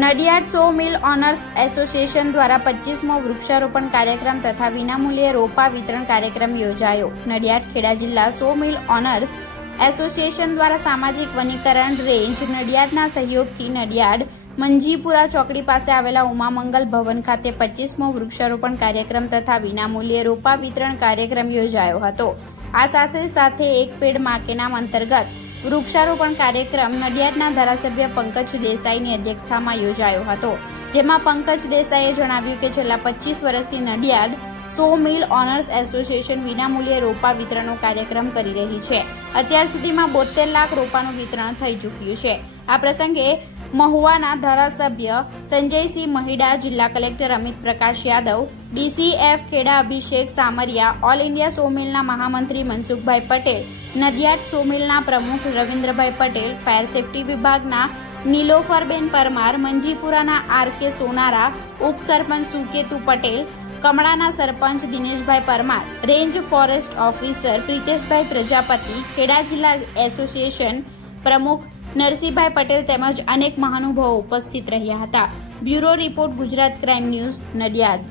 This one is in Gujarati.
નડિયાદ સો મિલ ઓનર્સ એસોસિએશન દ્વારા 25મો વૃક્ષારોપણ કાર્યક્રમ તથા વિનામૂલ્યે રોપા વિતરણ કાર્યક્રમ યોજાયો। નડિયાદ ખેડા જિલ્લા સો મિલ ઓનર્સ એસોસિએશન દ્વારા સામાજિક વનીકરણ રેન્જ નડિયાદના સહયોગથી નડિયાદ મંજીપુરા ચોકડી પાસે આવેલા ઉમામંગલ ભવન ખાતે 25મો વૃક્ષારોપણ કાર્યક્રમ તથા વિનામૂલ્યે રોપા વિતરણ કાર્યક્રમ યોજાયો હતો। આ સાથે એક પેડ માં કે નામ અંતર્ગત વૃક્ષારોપણ કાર્યક્રમ નડિયાદના ધારાસભ્ય પંકજ દેસાઈની અધ્યક્ષતામાં યોજાયો હતો, જેમાં પંકજ દેસાઈએ જણાવ્યું કે છેલ્લા 25 વર્ષથી નડિયાદ સો મિલ ઓનર્સ એસોસિએશન વિનામૂલ્યે રોપા વિતરણનો કાર્યક્રમ કરી રહી છે। અત્યાર સુધીમાં 72 લાખ રોપાનું વિતરણ થઈ ચૂક્યું છે। આ પ્રસંગે મહુવાના ધારાસભ્ય સંજયસિંહ મહિડા, જિલ્લા કલેક્ટર અમિત પ્રકાશ યાદવ, ડીસીએફ ખેડા અભિષેક સામરિયા, ઓલ ઇન્ડિયા સો મિલના મહામંત્રી મનસુખભાઈ પટેલ, નડિયાદ સો મિલના પ્રમુખ રવિન્દ્રભાઈ પટેલ, ફાયર સેફટી વિભાગના નીલોફરબેન પરમાર, મંજીપુરાના આર.કે. સોનારા, ઉપસરપંચ સુકેતુ પટેલ, કમળાના sarpanch Dineshbhai Parmar, range forest officer Priteshbhai Prajapati, Kheda જિલ્લા એસોસિએશન પ્રમુખ નરસિંહભાઈ પટેલ તેમજ અનેક મહાનુભાવો ઉપસ્થિત રહ્યા હતા। Bureau report, Gujarat crime news, Nadiad.